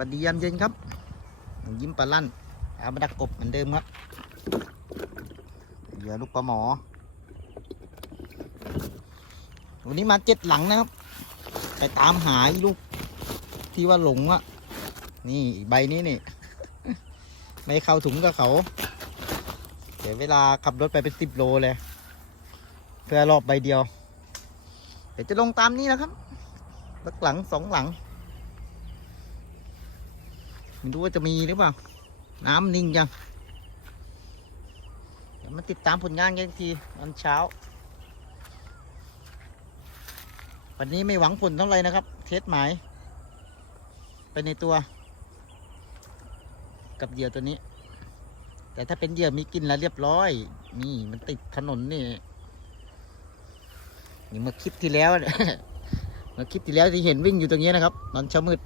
วัสดียามเย็นครับ ยิ้มปลาลั่นเอามาดักกบเหมือนเดิมครับเหยื่อลูกปลาหมอ วันนี้มาเจ็ดหลังนะครับ ไปตามหาลูกที่ว่าหลงอะนี่ใบนี้นี่ ไม่เข้าถุงกับเขา เดี๋ยวเวลาขับรถไปเป็นสิบโลเลย เพื่อรอบใบเดียว เดี๋ยวจะลงตามนี้นะครับสักหลังสองหลัง ไม่รู้ว่าจะมีหรือเปล่า น้ำนิ่งยังเดี๋ยวมาติดตามผลงานกันทีวันเช้า วันนี้ไม่หวังผลเท่าไหร่นะครับ เทสหมายไปในตัว กับเหยื่อตัวนี้ แต่ถ้าเป็นเหยื่อมีกินแล้วเรียบร้อย นี่มันติดถนนนี่นี่มื่อคลิปที่แล้วเนี่ยมื่อคลิปที่แล้วที่เห็นวิ่งอยู่ตรงนี้นะครับตอนเช้ามืด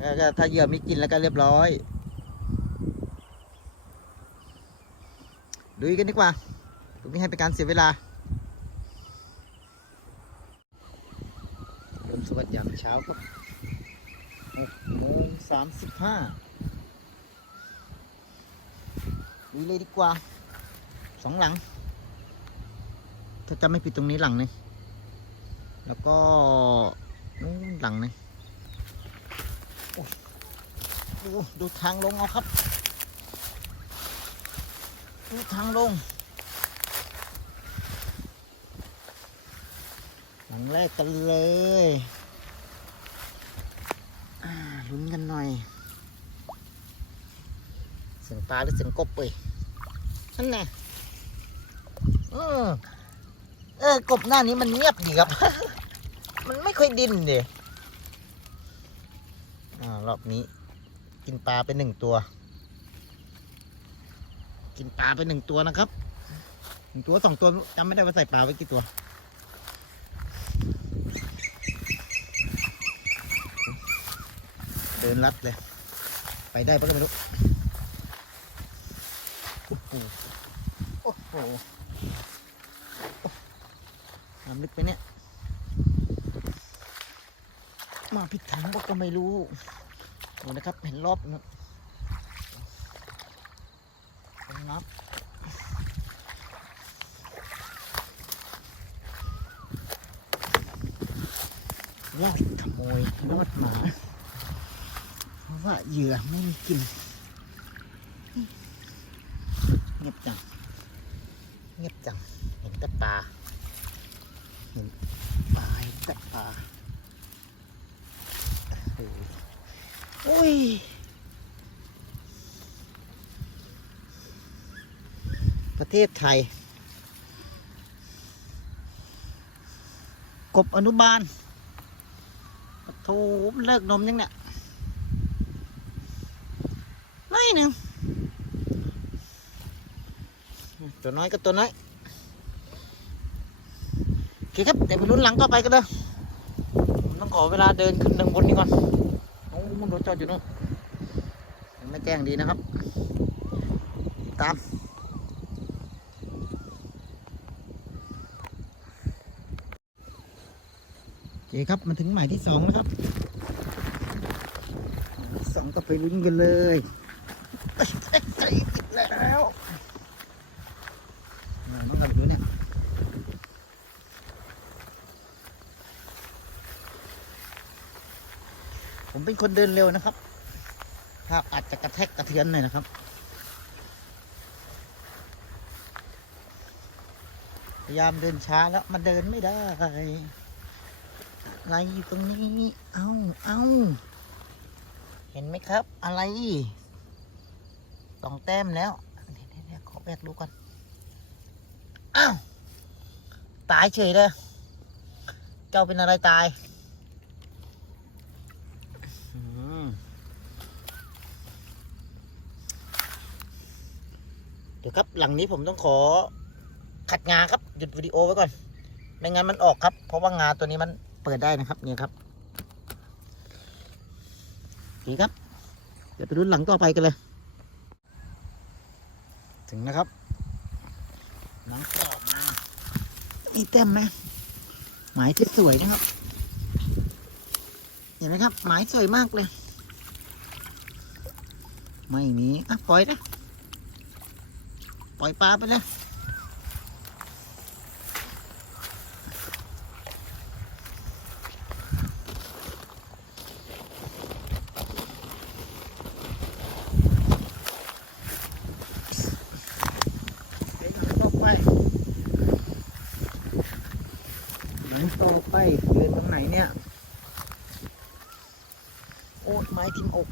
ถ้าเหยื่อไม่กินแล้วก็เรียบร้อยดูกันดีกว่า ตรงนี้ให้เป็นการเสียเวลาเริ่มสวัสดียามเช้าครับหกโมงสามสิบห้าดูเลยดีกว่า สองหลัง ถ้าจะไม่ผิดตรงนี้หลังหนึงแล้วก็นู้นหลังหนึง ดูดูทางลงเอาครับ ดูทางลง หลังแรกกันเลยลุ้นกันหน่อย เสียงปลาหรือเสียงกบเอ้ยนั่นแน่เออเออกบหน้านี้มันเงียบดีครับ มันไม่ค่อยดิ้นเดยอ่ารอบนี้ กินปลาไปหนึ่งตัว กินปลาไปหนึ่งตัวนะครับหนึ่งตัวสองตัวจำไม่ได้ว่าใส่ปลาไว้กี่ตัวเดินลัดเลย ไปได้ปะก็ไม่รู้โอ้โหโอ้โหน้ำลึกไปเนี่ย มาผิดทางปะก็ไม่รู้ ดูนะครับเห็นรอบนะเป็นนับว่าขโมยรอดหมาเพราะว่าเหยื่อไม่มีกินเงียบจังเงียบจังเห็นแต่ปลาเห็นปลาเห็นแต่ปลา อุ้ยประเทศไทย กบอนุบาลโถมเลิกนมยังเนี่ยน้อยหนึ่งตัวน้อยก็ตัวน้อยโอเคครับเดี๋ยวไปลุ้นหลังต่อไปกันเลยผมต้องขอเวลาเดินขึ้นหนึ่งบนนี้ก่อน รถจอดอยู่นู่นไม่แจ้งดีนะครับ ตามโอเคครับมาถึงหมายที่สองแล้วครับสองก็ไปลุ้นกันเลยเอ้ยเอ้ยใจติดแล้วน้องเราไปดูเนี่ย ผมเป็นคนเดินเร็วนะครับ ภาพอาจจะกระแทกกระเทือนหน่อยนะครับ พยายามเดินช้าแล้วมันเดินไม่ได้ อะไรอยู่ตรงนี้ เอาเอาเห็นไหมครับ อะไรสองแต้มแล้วเดี๋ยวเดี๋ยวเดี๋ยวขอแบกดูก่อนอ้าว ตายเฉยเลย เจ้าเป็นอะไรตาย อืม เดี๋ยวครับหลังนี้ผมต้องขอขัดงาครับหยุดวิดีโอไว้ก่อนไม่งั้นมันออกครับ เพราะว่างาตัวนี้มันเปิดได้นะครับนี่ครับนี่ครับ เดี๋ยวไปรุ่นหลังต่อไปกันเลย ถึงนะครับหลังต่อมามีเต็มไหมหมายที่สวยนะครับ เห็นไหมครับ หมายสวยมากเลย ไม่มีอะปล่อยนะ ปล่อยปลาไปเลยไปหาต่อไปหลังต่อไปเดินตรงไหนเนี่ย โอ้ยไม้ทิ่มอก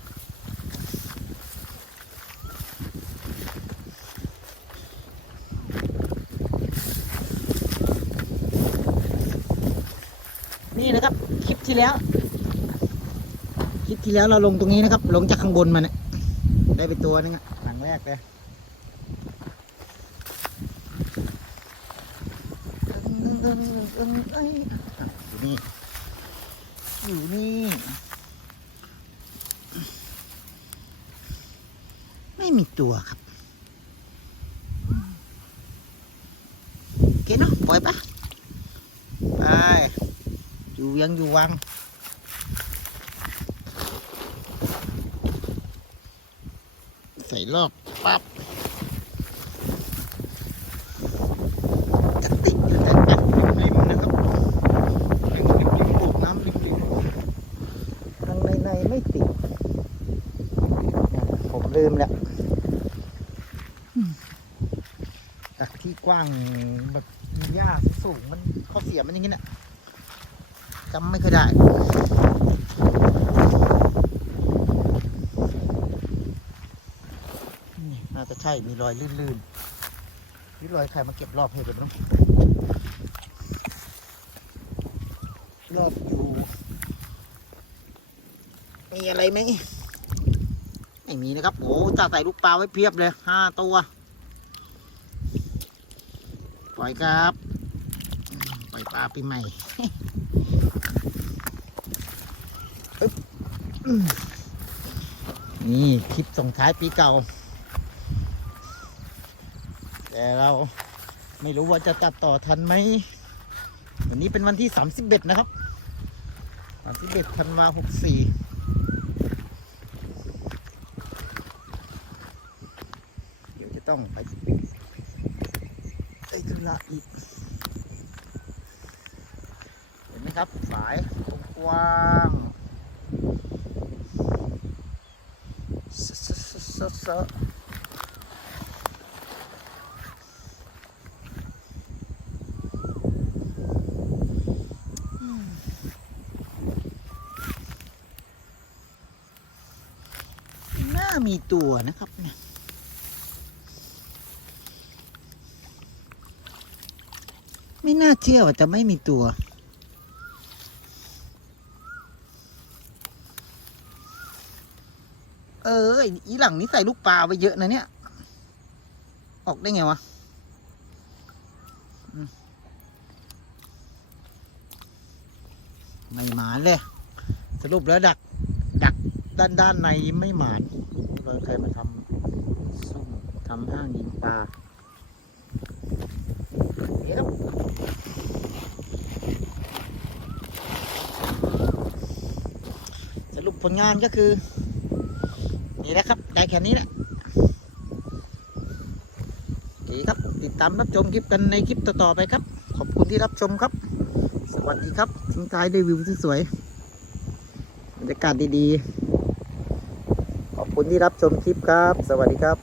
นี่นะครับ คลิป ที่แล้วคลิปที่แล้วเราลงตรงนี้นะครับ ลงจากข้างบนมาเนี่ยได้ไปตัวนึงอะหลังแรกเลยอยู่นี่ อยู่นี่ ไม่มีตัวครับโอเคเนาะปล่อยปะไป อยู่ยังอยู่วังใส่รอบปั๊บจะติดอยู่แต่แบบริมๆนะครับริมริมริมปลูกน้ำริมริมทางในในๆไม่ติดอะผมลืมแล้วอืมจากที่กว้างแบบมีหญ้าสูงๆมันข้อเสียมันอย่างนี้น่ะ จำไม่ค่อยได้น่าจะใช่มีรอยลื่นๆนี่รอยใครมาเก็บรอบให้เดี๋ยวน้องรอบอยู่ มีอะไรไหมไม่มีนะครับโอ้ตาใส่ลูกปลาไว้เพียบเลยห้าตัว ปล่อยครับ ปล่อยปลาปีใหม่ นี่คลิปส่งท้ายปีเก่า แต่เราไม่รู้ว่าจะจัดต่อทันไหม วันนี้เป็นวันที่สามสิบเอ็ดนะครับสามสิบเอ็ดธันวาหกสี่เดี๋ยวจะต้องไปไปธุระอีก เห็นไหมครับ สายกว้างๆ ส สสสสอืมน่ามีตัวนะครับเนี่ยไม่น่าเชื่อว่าจะไม่มีตัว เอออีหลังนี้ใส่ลูกปลาไปเยอะนะเนี่ย ออกได้ไงวะไม่หมานเลย สรุปแล้วดัก ดักด้านด้านในไม่หมานเราใครมาทำซุ่มทำห้างยิงปลาเดี๋ยวสรุปผลงานก็คือ นี้แหละครับ ได้แค่นี้แหละดีครับ ติดตามรับชมคลิปกันในคลิปต่อๆไปครับ ขอบคุณที่รับชมครับ สวัสดีครับทิ้งท้ายด้วยวิวที่สวยบรรยากาศดีๆ ขอบคุณที่รับชมคลิปครับ สวัสดีครับ